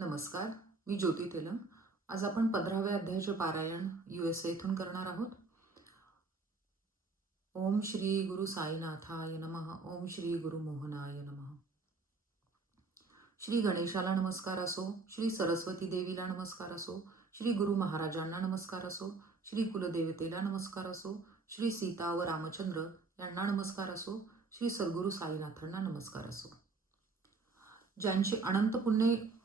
नमस्कार, मी ज्योती तेलंग. आज आपण 15व्या अध्यायाचे पारायण USA इथून करणार आहोत. ओम श्री गुरु साईनाथाय नमः. ओम श्री गुरु मोहनाय नमः. श्री गणेशाला नमस्कार असो, श्री सरस्वती देवीला नमस्कार असो, श्री गुरु महाराजांना नमस्कार असो, श्री कुलदेवतेला नमस्कार असो, श्री सीता व रामचंद्र यांना नमस्कार असो, श्री सद्गुरु साईनाथांना नमस्कार असो. ज्यांची अनंत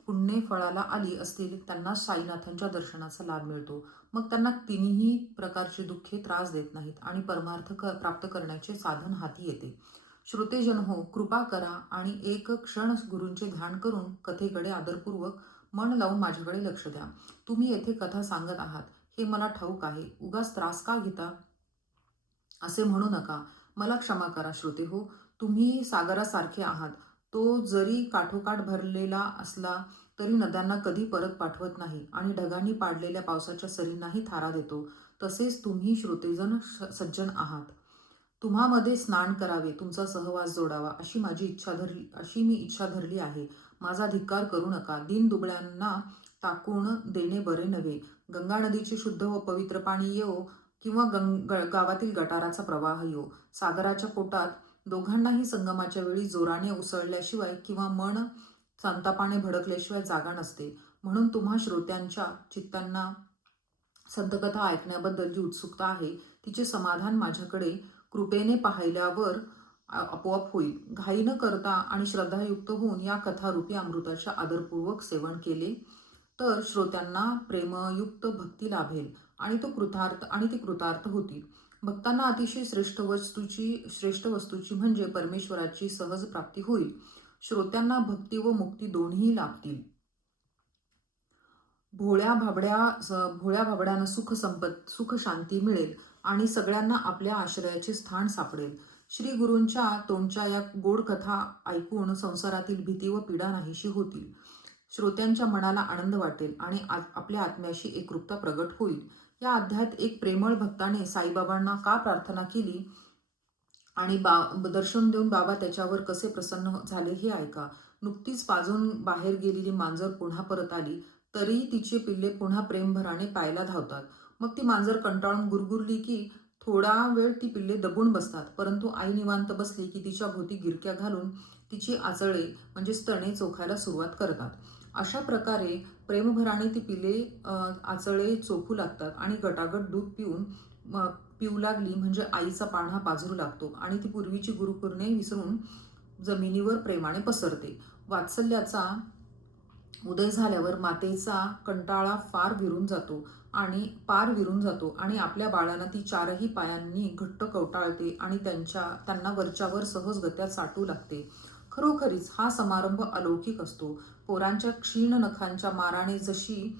पुण्य फळाला आली असतील त्यांना साईनाथांच्या दर्शनाचा लाभ मिळतो. मग त्यांना तिन्ही प्रकारचे दुःखे त्रास देत नाहीत आणि परमार्थ प्राप्त करण्याचे साधन हाती येते. श्रोतेजन हो, कृपा करा आणि एक क्षण गुरूंचे ध्यान करून कथेकडे आदरपूर्वक मन लावून माझ्याकडे लक्ष द्या. तुम्ही येथे कथा सांगत आहात हे मला ठाऊक आहे. उगाच त्रास का घेता असे म्हणू नका. मला क्षमा करा श्रोते हो. तुम्ही सागरासारखे आहात. तो जरी काठोकाठ भरलेला असला तरी नद्यांना कधी परत पाठवत नाही आणि ढगांनी पाडलेल्या पावसाच्या सरींनाही थारा देतो. तसेच तुम्ही श्रोतेजन सज्जन आहात. तुम्हामध्ये स्नान करावे, तुमचा सहवास जोडावा अशी मी इच्छा धरली आहे. माझा धिक्कार करू नका. दीन दुबळ्यांना टाकून देणे बरे नव्हे. गंगा नदीचे शुद्ध व पवित्र पाणी येवो किंवा गावातील गटाराचा प्रवाह येवो, सागराच्या पोटात दोघांनाही संगमाच्या वेळी जोराने उसळल्याशिवाय किंवा मन संतापाने भडकल्याशिवाय जागा नसते. म्हणून तुम्हा श्रोत्यांच्या चित्तांना संतकथा ऐकण्याबद्दल जी उत्सुकता आहे तिचे समाधान माझ्याकडे कृपेने पाहिल्यावर आपोआप होईल. घाई न करता आणि श्रद्धायुक्त होऊन या कथारूपी अमृताच्या आदरपूर्वक सेवन केले तर श्रोत्यांना प्रेमयुक्त भक्ती लाभेल आणि ती कृतार्थ होतील. भक्तांना अतिशय श्रेष्ठ वस्तूची म्हणजे परमेश्वराची सहज प्राप्ती होईल. श्रोत्यांना भक्ती व मुक्ती दोन्ही लाभतील. भोळ्या भाबड्यानं सुख शांती मिळेल आणि सगळ्यांना आपल्या आश्रयाचे स्थान सापडेल. श्री गुरूंच्या तोंडच्या या गोड कथा ऐकून संसारातील भीती व पीडा नाहीशी होतील. श्रोत्यांच्या मनाला आनंद वाटेल आणि आपल्या आत्म्याशी एकरूपता प्रगट होईल. या अध्यायात एक प्रेमळ भक्ताने साईबाबांना का प्रार्थना केली आणि दर्शन देऊन बाबा त्याच्यावर कसे प्रसन्न झाले हे ऐका. नुकतीच पाजून बाहेर गेलेली मांजर पुन्हा परत आली तरी तिचे पिल्ले पुन्हा प्रेमभराने पायाला धावतात. मग ती मांजर कंटाळून गुरगुरली की थोडा वेळ ती पिल्ले दबून बसतात, परंतु आई निवांत बसली की तिच्या भोवती गिरक्या घालून तिची आचळे म्हणजे स्तने चोखायला सुरुवात करतात. अशा प्रकारे प्रेमभराने ती पिल्ले आचळे चोखू लागतात आणि गटागट दूध पिऊ लागली म्हणजे आईचा पाळणा पाझरू लागतो आणि ती पूर्वीची गुरुकुरणे विसरून जमिनीवर प्रेमाने पसरते. वात्सल्याचा उदय झाल्यावर मातेचा कंटाळा पार विरून जातो आणि आपल्या बाळांना ती चारही पायांनी घट्ट कवटाळते आणि त्यांना वरच्यावर सहजगत्या चाटू लागते. खरोखरीच हा समारंभ अलौकिक असतो. पोरांच्या क्षीण नखांच्या माराने जशी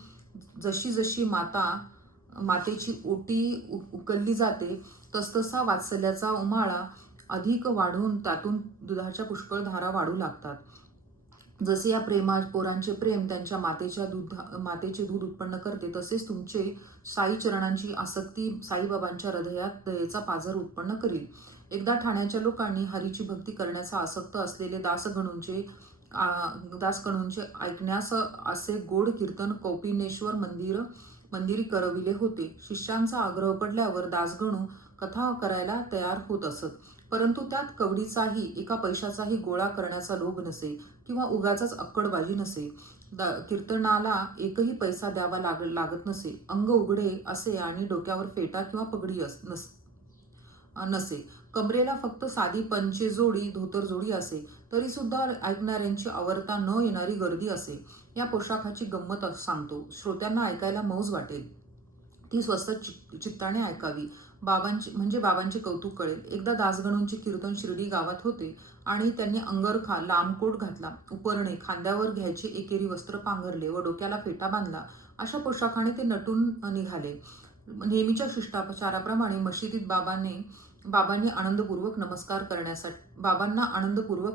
मातेची ओटी उकलली जाते तसतसा वात्सल्याचा उमाळा अधिक वाढून त्यातून दुधाच्या पुष्कळ धारा वाढू लागतात. जसे या पोरांचे प्रेम त्यांच्या मातेचे दूध उत्पन्न करते, तसेच तुमचे साई चरणांची आसक्ती साईबाबांच्या हृदयात दयेचा पाझर उत्पन्न करील. एकदा ठाण्याच्या लोकांनी हरीची भक्ती करण्याचा आसक्त असलेले दासगणूंचे ऐकण्यास असे गोड कीर्तन कौपिनेश्वर मंदिरी करविले होते. शिष्यांचा आग्रह पडल्यावर दासगणू कथा करायला तयार होत असत, परंतु त्यात कवडीचाही एका पैशाचाही गोळा करण्याचा लोभ नसे किंवा उगाचाच अक्कडबाजी नसे. कीर्तनाला एकही पैसा द्यावा लागत नसे. अंग उघडे असे आणि डोक्यावर फेटा किंवा पगडी नसे. कमरेला फक्त साधी पंचेजोडी धोतरजोडी असे. तरी सुद्धा ऐकणाऱ्यांची आवरता न येणारी गर्दी असे. या पोशाखाची गंमत सांगतो, श्रोत्यांना ऐकायला मौज वाटेल. ती स्वस्त चित्ताने ऐकावी. बाबांचे कौतुक कळेल. एकदा दासगणूंचे कीर्तन शिर्डी गावात होते आणि त्यांनी अंगरखा लांबकोट घातला, उपरणे, खांद्यावर घ्यायचे एकेरी वस्त्र पांघरले व डोक्याला फेटा बांधला. अशा पोशाखाने ते नटून निघाले. नेहमीच्या शिष्टाचाराप्रमाणे मशिदीत बाबांना आनंदपूर्वक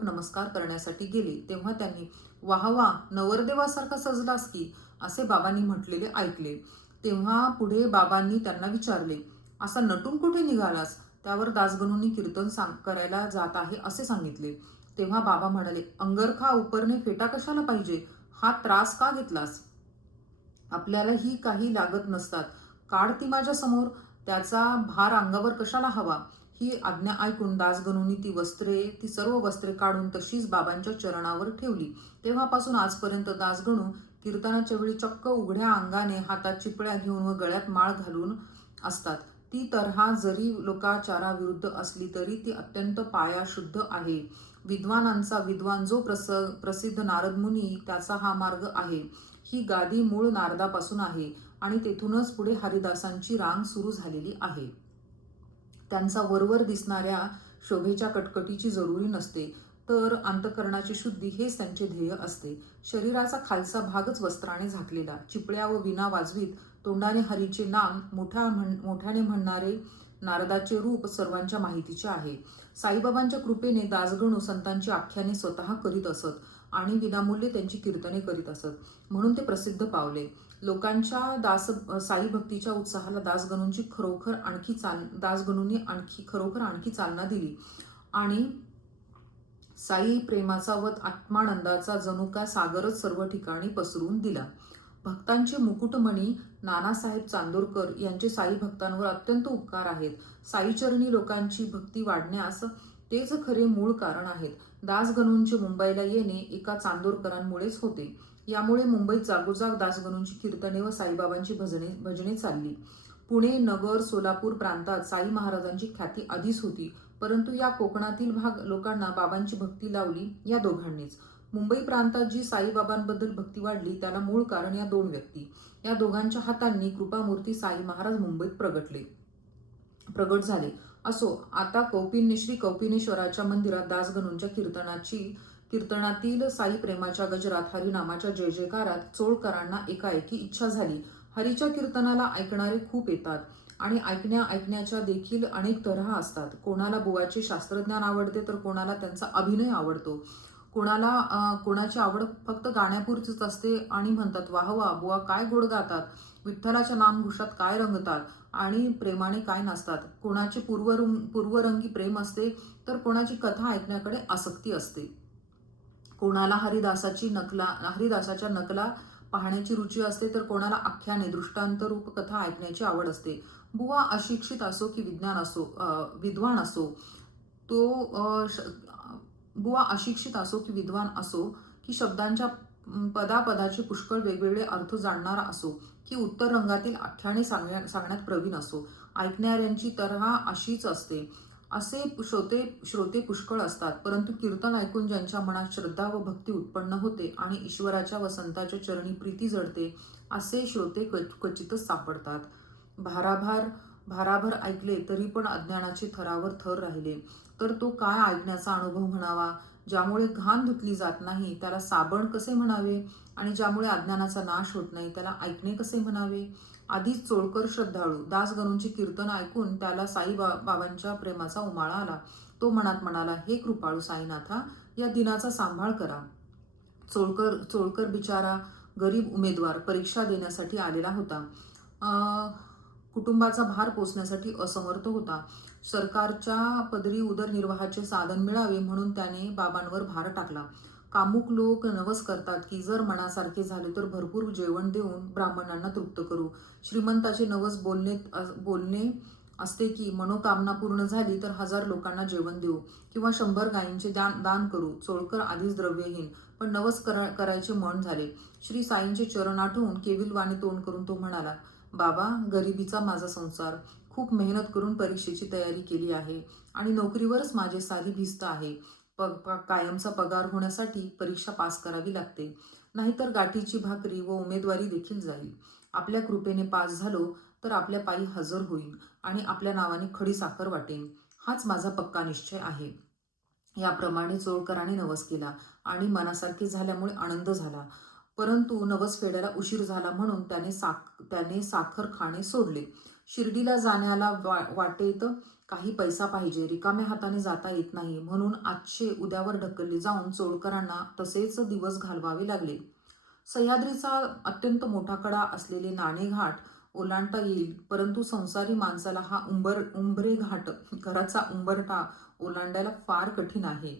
नमस्कार करण्यासाठी गेले. तेव्हा त्यांनी वाह वाह, नवरदेवासारखा सजलास की असे बाबांनी म्हटलेले ऐकले. तेव्हा पुढे बाबांनी त्यांना विचारले, असा नटून कुठे निघालास? त्यावर दासगणूंनी कीर्तन करायला जात आहे असे सांगितले. तेव्हा बाबा म्हणाले, अंगरखा उपरणे फेटा कशाला पाहिजे? हा त्रास का घेतलास? आपल्याला ही काही लागत नसतात. काढ ती माझ्या समोर. त्याचा भार अंगावर कशाला हवा? ही आज्ञा ऐकून दासगणूंनी ती सर्व वस्त्रे काढून तशीच बाबांच्या चरणावर ठेवली. तेव्हापासून आजपर्यंत दासगणू कीर्तनाच्या वेळी चक्क उघड्या अंगाने हातात चिपळ्या घेऊन व गळ्यात माळ घालून असतात. ती तऱ्हा जरी लोकाचाराविरुद्ध असली तरी ती अत्यंत पायाशुद्ध आहे. विद्वानांचा विद्वान जो प्रसिद्ध नारदमुनी, त्याचा हा मार्ग आहे. ही गादी मूळ नारदापासून आहे आणि तेथूनच पुढे हरिदासांची रांग सुरू झालेली आहे. त्यांचा वरवर दिसणाऱ्या शोभेच्या कटकटीची जरुरी नसते, तर अंतःकरणाची शुद्धी हेच त्यांचे ध्येय असते. शरीराचा खालचा भागच वस्त्राने झाकलेला, चिपळ्या व विणा वाजवीत तोंडाने हरीचे नाम मोठ्याने म्हणणारे नारदाचे रूप सर्वांच्या माहितीचे आहे. साईबाबांच्या कृपेने दासगणू संतांची आख्याने स्वतः करीत असत आणि विनामूल्य त्यांची कीर्तने करीत असत, म्हणून ते प्रसिद्ध पावले. लोकांच्या साई भक्तीच्या उत्साहाला दासगणूंनी खरोखर आणखी चालना दिली आणि साई प्रेमाचा व आत्मानंदाचा जणू काय सागरच सर्व ठिकाणी पसरून दिला. भक्तांचे मुकुटमणी नानासाहेब चांदोरकर यांचे साई भक्तांवर अत्यंत उपकार आहेत. साईचरणी लोकांची भक्ती वाढण्यास तेच खरे मूळ कारण आहेत. दासगणूंचे मुंबईला येणे एका चांदोरकरांमुळेच होते. यामुळे मुंबईत जागोजाग दासगणूंची कीर्तने व साईबाबांची भजने चालली. पुणे, नगर, सोलापूर प्रांतात साई महाराजांची ख्याती आधीच होती, परंतु या कोकणातील लोकांना बाबांची भक्ती लावली या दोघांनीच. मुंबई प्रांतात जी साईबाबांबद्दल भक्ती वाढली त्याला मूळ कारण या दोन व्यक्ती. या दोघांच्या हातांनी कृपामूर्ती साई महाराज मुंबईत प्रगट झाले. असो, आता श्री कौपिनेश्वराच्या मंदिरात दासगणूंच्या कीर्तनातील साई प्रेमाच्या गजरात, हरिनामाच्या जय जयकारात चोळकरांना एकाएकी इच्छा झाली. हरीच्या कीर्तनाला ऐकणारे खूप येतात आणि ऐकण्याच्या देखील अनेक तऱ्हा असतात. कोणाला बुवाचे शास्त्रज्ञान आवडते तर कोणाला त्यांचा अभिनय आवडतो. कोणाची आवड फक्त गाण्यापुरतीच असते आणि म्हणतात, वाह वा, बुवा काय गोड गातात, विठ्ठलाच्या नामघोषात काय रंगतात आणि प्रेमाने काय नाचतात. कोणाचे पूर्वरंगी प्रेम असते तर कोणाची कथा ऐकण्याकडे आसक्ती असते. कोणाला हरिदासाच्या नकला पाहण्याची रुची असते तर कोणाला आख्याने, दृष्टांत रूप कथा ऐकण्याची आवड असते. बुवा अशिक्षित असो की विद्वान असो की शब्दांच्या पदाचे पुष्कळ वेगवेगळे अर्थ जाणणारा असो की उत्तर रंगातील आख्याने सांगण्यात प्रवीण असो, ऐकणाऱ्यांची तऱ्हा अशीच असते. असे श्रोते पुष्कळ असतात, परंतु कीर्तन ऐकून ज्यांच्या मनात श्रद्धा व भक्ती उत्पन्न होते आणि ईश्वराच्या व संतांच्या चरणी प्रीती जडते, असे श्रोते क्वचितच सापडतात. भाराभर ऐकले तरी पण अज्ञानाचे थरावर थर राहिले तर तो काय ऐकण्याचा अनुभव म्हणावा? ज्यामुळे घाण धुतली जात नाही त्याला साबण कसे म्हणावे आणि ज्यामुळे अज्ञानाचा नाश होत नाही त्याला ऐकणे कसे म्हणावे? आधीच चोळकर श्रद्धाळू दासगणूंचे कीर्तन ऐकून त्याला साई बाबांच्या प्रेमाचा उमाळा आला. तो मनात म्हणाला, हे कृपाळू साईनाथा, या दिनाचा सांभाळ करा. चोळकर बिचारा गरीब उमेदवार परीक्षा देण्यासाठी आलेला होता. कुटुंबाचा भार पोसण्यासाठी असमर्थ होता. सरकारच्या पदरी उदरनिर्वाहाचे साधन मिळावे म्हणून त्याने बाबांवर भार टाकला. कामुक लोक नवस करतात की जर मनासारखे झाले तर भरपूर जेवण देऊन ब्राह्मणांना तृप्त करू. श्रीमंताचे नवस बोलणे असते की मनोकामना पूर्ण झाली तर 1000 लोकांना जेवण देऊ किंवा 100 गायींचे दान करू. चोळकर आधीच द्रव्यहीन, पण नवस करायचे मन झाले. श्री साईंचे चरण आठवून केविलवाणी तोंड करून तो म्हणाला, बाबा, गरिबीचा माझा संसार, खूप मेहनत करून परीक्षेची तयारी केली आहे आणि नोकरीवरच माझे सारी भिस्त आहे. कायमचा पगार होण्यासाठी परीक्षा पास करावी लागते, नाहीतर गाठीची भाकरी व उमेदवारी देखील जाईल. आपल्या कृपेने पास झालो तर आपल्या पायी हजर होईन आणि आपल्या नावाने खडी साखर वाटेन. हाच माझा पक्का निश्चय आहे. याप्रमाणे चोळकराने नवस केला आणि मनासारखे झाल्यामुळे आनंद झाला. परंतु नवस फेडायला उशीर झाला म्हणून त्याने साखर खाणे सोडले. शिर्डीला जाण्याला वाटेत काही पैसा पाहिजे, रिकाम्या हाताने जाता येत नाही, म्हणून आजचे उद्यावर ढकलले जाऊन चोळकरांना तसेच दिवस घालवावे लागले. सह्याद्रीचा अत्यंत मोठा कडा असलेले नाणेघाट ओलांडता येईल, परंतु संसारी माणसाला हा उंबरे घाट, घराचा उंबरठा ओलांडायला फार कठीण आहे.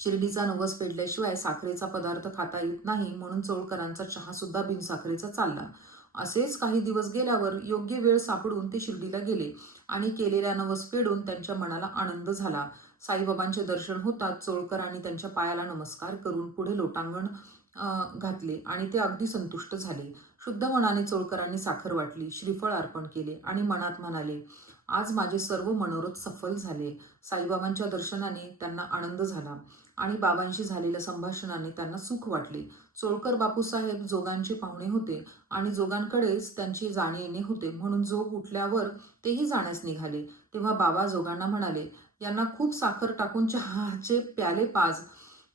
शिर्डीचा नवस पेटल्याशिवाय साखरेचा पदार्थ खाता येत नाही, म्हणून चोळकरांचा चहा सुद्धा बिनसाखरेचा चालला. असेच काही दिवस गेल्यावर योग्य वेळ सापडून ते शिर्डीला गेले आणि केलेल्या नवस फेडून त्यांच्या मनाला आनंद झाला. साईबाबांचे दर्शन होताच चोळकरांनी त्यांच्या पायाला नमस्कार करून पुढे लोटांगण घातले आणि ते अगदी संतुष्ट झाले. शुद्ध मनाने चोळकरांनी साखर वाटली, श्रीफळ अर्पण केले आणि मनात म्हणाले, आज माझे सर्व मनोरथ सफल झाले. साईबाबांच्या दर्शनाने त्यांना आनंद झाला आणि बाबांशी झालेल्या संभाषणाने त्यांना सुख वाटले. चोळकर बापूसाहेब जोगांचे पाहुणे होते आणि जोगांकडेच त्यांची जाणे येणे होते, म्हणून जोग उठल्यावर तेही जाण्यास निघाले. तेव्हा बाबा जोगांना म्हणाले, यांना खूप साखर टाकून चहाचे प्याले पाज.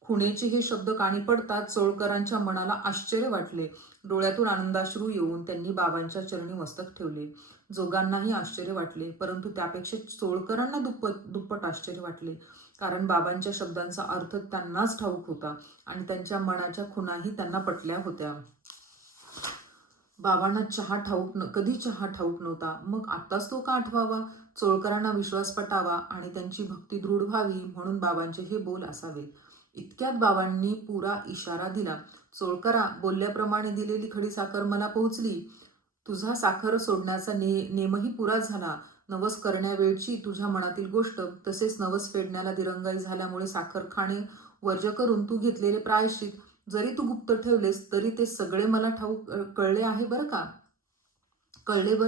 खुणेचे हे शब्द कानी पडताच चोळकरांच्या मनाला आश्चर्य वाटले. डोळ्यातून आनंदाश्रू येऊन त्यांनी बाबांच्या चरणी मस्तक ठेवले. जोगांनाही आश्चर्य वाटले, परंतु त्यापेक्षा चोळकरांना दुप्पट आश्चर्य वाटले, कारण बाबांच्या शब्दांचा अर्थ त्यांनाच ठाऊक होता आणि त्यांच्या मनाच्या खुणाही त्यांना पटल्या होत्या. बाबांना कधी चहा ठाऊक नव्हता, मग आत्ताच तो का आठवावा? चोळकरांना विश्वास पटावा आणि त्यांची भक्ती दृढ व्हावी म्हणून बाबांचे हे बोल असावे. इतक्यात बाबांनी पुरा इशारा दिला. चोळकरा, बोलल्याप्रमाणे दिलेली खडी साखर मला पोहोचली. तुझा साखर सोडण्याचा नेमही पुरा झाला. नवस करण्यावेळची तुझ्या मनातील गोष्ट, तसेच नवस फेडण्याला दिरंगाई झाल्यामुळे साखर खाणे वर्ज करून तू घेतलेले प्रायश्चित जरी तू गुप्त ठेवलेस तरी ते सगळे मला ठाऊक कळले बरं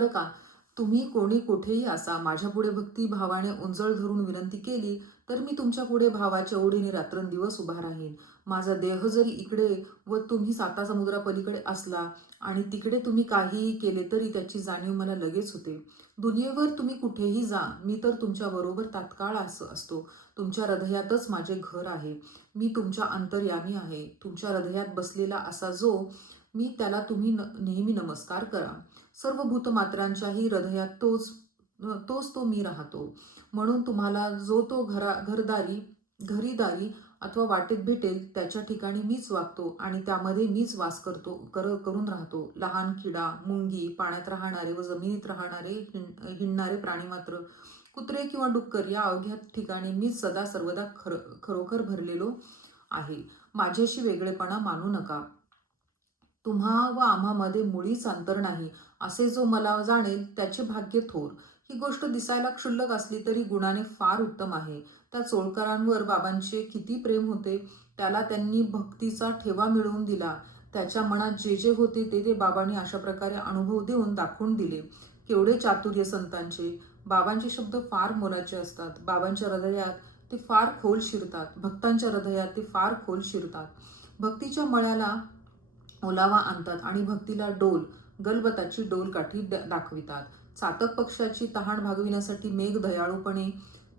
का. तुम्ही कोणी कोठेही असा, माझ्या पुढे भक्ती भावाने ओंजळ धरून विनंती केली तर मी तुमच्या पुढे भावाच्या ओढीने रात्रंदिवस उभा राहीन. माझा देह जरी इकडे व तुम्ही साता समुद्रापलीकडे असला आणि तिकडे तुम्ही काहीही केले तरी त्याची जाणीव मला लगेच होते. दुनियेवर तुम्ही कुठेही जा, मी तर तुमच्या बरोबर तात्काळ असतो. तुमच्या हृदयातच माझे घर आहे. मी तुमच्या अंतर्यामी आहे. तुमच्या हृदयात बसलेला असा जो मी, त्याला तुम्ही नेहमी नमस्कार करा. सर्व भूतमात्रांच्याही हृदयात तोच तो मी राहतो. म्हणून तुम्हाला जो तो घरीदारी अथवा वाटेत भेटेल त्याच्या ठिकाणी मीच वागतो आणि त्यामध्ये मीच वास करून राहतो. लहान किडा, मुंगी, पाण्यात राहणारे व जमिनीत राहणारे हिंडणारे प्राणी मात्र, कुत्रे किंवा डुक्कर, या अवघ्या ठिकाणी मीच सदा सर्वदा खरोखर भरलेलो आहे. माझ्याशी वेगळेपणा मानू नका. तुम्हा व आम्हामध्ये मुळीच अंतर नाही, असे जो मला जाणेल त्याचे भाग्य थोर. ही गोष्ट दिसायला क्षुल्लक असली तरी गुणाने फार उत्तम आहे. त्या चोळकरांवर बाबांचे किती प्रेम होते. त्याला त्यांनी भक्तीचा ठेवा मिळवून दिला. त्याच्या मनात जे जे होते ते बाबांनी अशा प्रकारे अनुभव देऊन दाखवून दिले. केवढे चातुर्य संतांचे. बाबांचे शब्द फार मोलाचे असतात. बाबांच्या हृदयात ते फार खोल शिरतात. भक्तांच्या हृदयात ते फार खोल शिरतात. भक्तीच्या मळ्याला ओलावा आणतात आणि भक्तीला गलबताची डोलकाठी दाखवितात. चातक पक्षाची तहान भागविण्यासाठी मेघ दयाळूपणे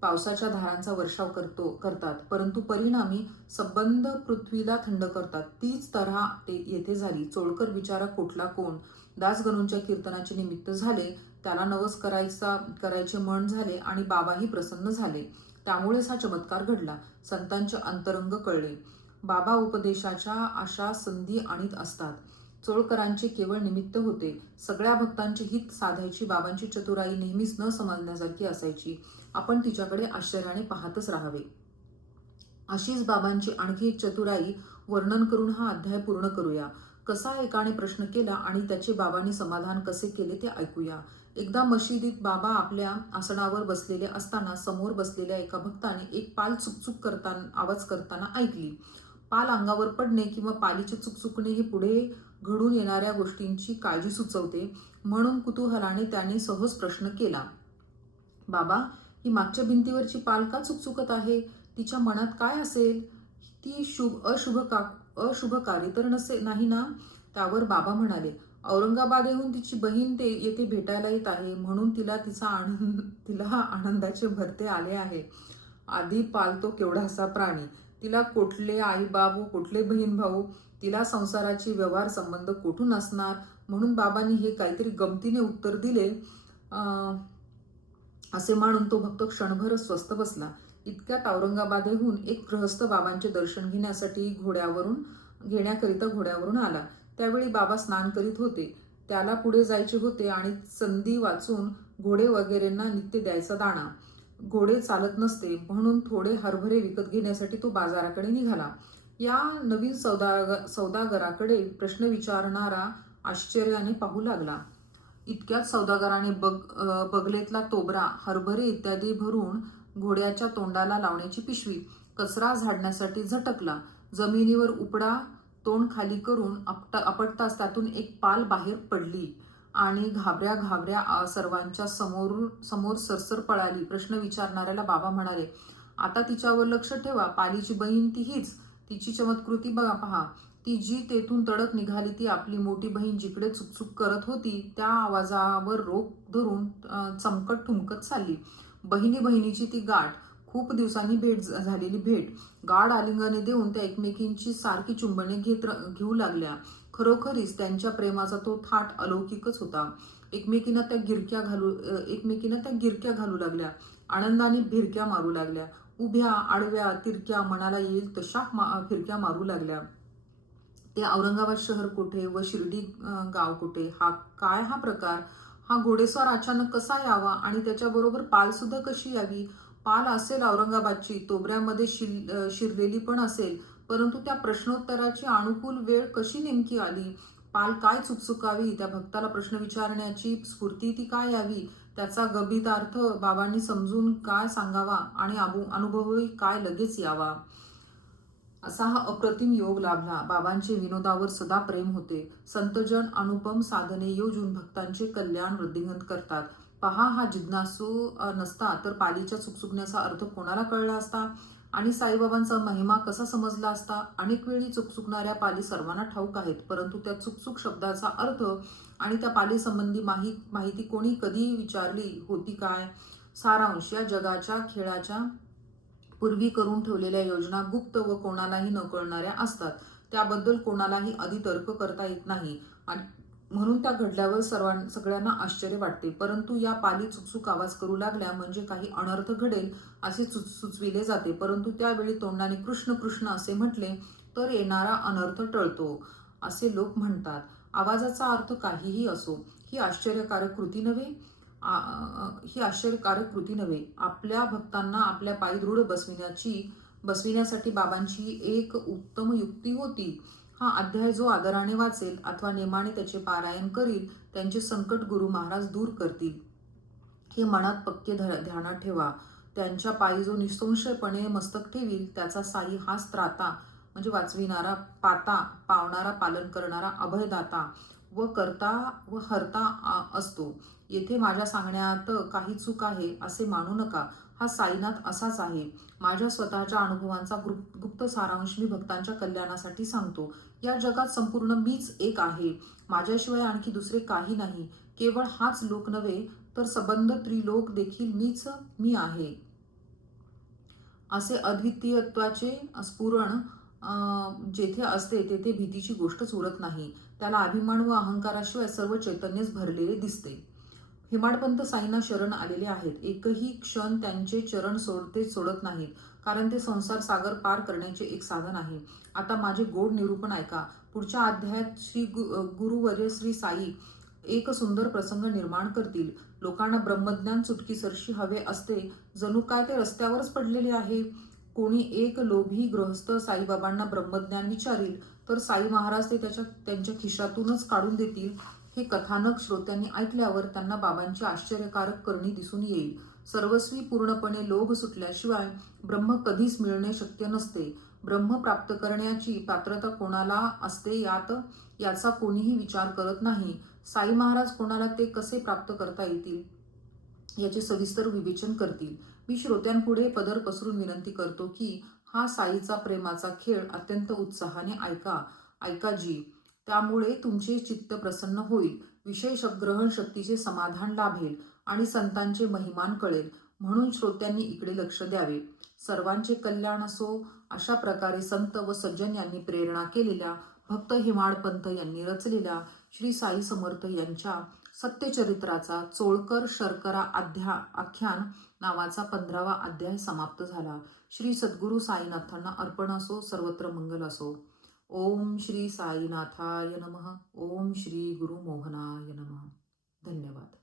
पावसाच्या धारांचा वर्षाव करतात, परंतु परिणामी संबंध पृथ्वीला थंड करतात. तीच तऱ्हा येथे झाली. चोळकर बिचारा कोठला कोण. दासगणूंच्या कीर्तनाचे निमित्त झाले. त्याला नवस करायचे मन झाले आणि बाबाही प्रसन्न झाले. त्यामुळेच हा चमत्कार घडला. संतांचे अंतरंग कळले. बाबा उपदेशाच्या अशा संधी आणीत असतात. चोळकरांचे केवळ निमित्त होते. सगळ्या भक्तांचे हित साधायची बाबांची चतुराई नेहमीच न समजण्यासारखी असायची. आपण तिच्याकडे आश्चर्याने पाहतच राहावे. अशीच बाबांची आणखी एक चतुराई वर्णन करून हा अध्याय पूर्ण करूया. कसा एकाने प्रश्न केला आणि त्याचे बाबांनी समाधान कसे केले ते ऐकूया. एकदा मशिदीत बाबा आपल्या आसनावर बसलेले असताना समोर बसलेल्या एका भक्ताने एक पाल चुकचुक आवाज करताना ऐकली. पाल अंगावर पडणे किंवा पालीचे चुकचुकणे हे पुढे घडून येणाऱ्या गोष्टींची काळजी सुचवते, म्हणून कुतूहलाने त्याने सहज प्रश्न केला, बाबा, ही मागच्या भिंतीवरची पाल का चुकचुकत आहे? तिच्या मनात काय असेल? ती अशुभकारी तर नाही ना? त्यावर बाबा म्हणाले, औरंगाबादेहून तिची बहीण येथे भेटायला येत आहे, म्हणून तिला आनंदाचे भरते आले आहे. आधी पाल तो केवढासा प्राणी, तिला कोठले आई बाप व कोठले बहीण भाऊ, तिला संसाराची व्यवहार संबंध कोठून असणार? म्हणून बाबांनी हे काहीतरी गमतीने उत्तर दिले असे मानून तो भक्त क्षणभर स्वस्थ बसला. इतक्यात औरंगाबादेहून एक गृहस्थ बाबांचे दर्शन घेण्याकरिता घोड्यावरून आला. त्यावेळी बाबा स्नान करीत होते. त्याला पुढे जायचे होते आणि संधी वाचून घोडे वगैरेंना नित्य द्यायचा दाणा. घोडे चालत नसते, म्हणून थोडे हरभरे विकत घेण्यासाठी तो बाजाराकडे निघाला. या नवीन सौदागराकडे प्रश्न विचारणारा आश्चर्याने पाहू लागला. इतक्यात सौदागराने बगलेतला तोबरा, हरभरे इत्यादी भरून घोड्याच्या तोंडाला लावण्याची पिशवी, कचरा झाडण्यासाठी झटकला. जमिनीवर उपडा तोंड खाली करून आपटताच त्यातून एक पाल बाहेर पडली आणि घाबऱ्या सर्वांच्या समोर सरसर पळाली. प्रश्न विचारणाऱ्याला बाबा म्हणाले, आता तिच्यावर लक्ष ठेवा. पालीची बहीण ती हीच. तिची चमत्कृती बघा पहा. ती जी तेथून तडक निघाली ती आपली मोठी बहीण जिकडे चुकचुक करत होती त्या आवाजावर रोख धरून चमकत ठुमकत चालली. बहिणीची ती गाठ, खूप दिवसांनी झालेली भेट. गाढ आलिंगने देऊन त्या एकमेकींची सारखी चुंबने घेऊ लागल्या. खरोखरीच त्यांच्या प्रेमाचा तो थाट अलौकिकच होता. एकमेकींना त्या गिरक्या घालू लागल्या. आनंदाने भिरक्या मारू लागल्या. उभ्या आडव्या तिरक्या मनाला येईल तशा फिरक्या मारू लागल्या. ते औरंगाबाद शहर कुठे व शिर्डी गाव कुठे? हा प्रकार? हा घोडेस्वार अचानक कसा यावा आणि त्याच्याबरोबर पाल सुद्धा कशी यावी? पाल असेल औरंगाबादची, तोबऱ्यामध्ये शिरलेली पण असेल, परंतु त्या प्रश्नोत्तराची अनुकूल वेळ कशी नेमकी आली? पाल काय चुकचुकावी? त्या भक्ताला प्रश्न विचारण्याची स्फूर्ती ती काय यावी? त्याचा गभितार्थ बाबांनी समजून काय सांगावा आणि अनुभवही काय लगेच यावा? असा हा अप्रतिम योग लाभला. बाबांचे विनोदावर सदा प्रेम होते. संतजन अनुपम साधने योजून भक्तांचे कल्याण वृद्धिंगत करतात. पहा, हा जिज्ञासू नसता तर पालीच्या चुकचुकण्याचा अर्थ कोणाला कळला असता आणि साईबाबांचा महिमा कसा समजला असता? अनेक वेळी चुकचुकणाऱ्या पाली सर्वांना ठाऊक आहेत, परंतु त्या चुकचुक शब्दाचा अर्थ आणि त्या पाली संबंधी माहिती कोणी कधी विचारली होती काय? सारांश, या जगाच्या खेळाच्या पूर्वी करून ठेवलेल्या योजना गुप्त व कोणालाही न कळणाऱ्या असतात. त्याबद्दल कोणालाही अधितर्क करता येत नाही आणि म्हणून त्या घडल्यावर सगळ्यांना आश्चर्य वाटते. परंतु या पाली चुकचुक आवाज करू लागल्या म्हणजे काही अनर्थ घडेल असे सुचविले जाते. परंतु त्यावेळी तोंडाने कृष्ण कृष्ण असे म्हटले तर येणारा अनर्थ टळतो असे लोक म्हणतात. आवाजाचा अर्थ काहीही असो, ही आश्चर्यकारक कृती नव्हे. आपल्या भक्तांना आपल्या पायी दृढ बसविण्यासाठी बाबांची एक उत्तम युक्ती होती. हा अध्याय जो आदराने वाचेल अथवा नेमाने त्याचे पारायण करील त्यांचे संकट गुरु महाराज दूर करतील, हे मनात पक्के ध्यानात ठेवा. त्यांच्या पायी जो निसंशयपणे मस्तक ठेवील त्याचा साई हाच त्राता म्हणजे वाचविणारा, पावणारा, पालन करणारा, अभयदाता व करता व हरता असतो. येथे माझ्या सांगण्यात काही चूक आहे असे मानू नका. हा साईनाथ असाच आहे. माझ्या स्वतःच्या अनुभवांचा गुप्त सारांश मी भक्तांच्या कल्याणासाठी सांगतो. या जगात संपूर्ण मीच एक आहे. माझ्याशिवाय आणखी दुसरे काही नाही. केवळ हाच लोक नव्हे तर संबंध त्रिलोक देखील मी आहे असे अद्वितीयत्वाचे स्फुरण जेथे असते तेथे भीतीची गोष्टच उरत नाही. त्याला अभिमान व अहंकाराशिवाय सर्व चैतन्यच भरलेले दिसते. हेमाडपंत साईंना शरण आलेले आहेत. एकही क्षण त्यांचे चरण सोडत नाहीत, कारण ते संसार सागर पार करण्याचे एक साधन आहे. आता माझे गोड निरूपण ऐका. पुढच्या अध्यायात श्री गुरुवर्य श्री साई एक सुंदर प्रसंग निर्माण करतील. लोकांना ब्रह्मज्ञान चुटकीसरशी हवे असते, जणू काय ते रस्त्यावरच पडलेले आहे. कोणी एक लोभी गृहस्थ साईबाबांना ब्रह्मज्ञान विचारील तर साई महाराज ते त्यांच्या खिशातूनच काढून देतील. हे कथानक श्रोत्यांनी ऐकल्यावर त्यांना बाबांची आश्चर्यकारक करणी दिसून येईल. सर्वस्वी पूर्णपणे लोभ सुटल्याशिवाय ब्रह्म कधीच मिळणे शक्य नसते. ब्रह्म प्राप्त करण्याची पात्रता कोणाला असते याचा कोणीही विचार करत नाही. साई महाराज कोणाला ते कसे प्राप्त करता येतील याचे सविस्तर विवेचन करतील. मी श्रोत्यांपुढे पदर पसरून विनंती करतो की हा साईचा प्रेमाचा खेळ अत्यंत उत्साहाने ऐका जी. त्यामुळे तुमचे चित्त प्रसन्न होईल, विषय ग्रहण शक्तीचे समाधान लाभेल आणि संतांचे महिमान कळेल. म्हणून श्रोत्यांनी इकडे लक्ष द्यावे. सर्वांचे कल्याण असो. अशा प्रकारे संत व सज्जन यांनी प्रेरणा केलेल्या, भक्त हेमाडपंत यांनी रचलेल्या श्री साई समर्थ यांच्या सत्यचरित्राचा चोळकर शर्करा आख्यान नावाचा 15वा अध्याय समाप्त झाला. श्री सद्गुरु साईनाथांना अर्पण असो. सर्वत्र मंगल असो. ओम श्री साईनाथाय नमः. ओम श्री गुरु मोहनाय नमः. धन्यवाद.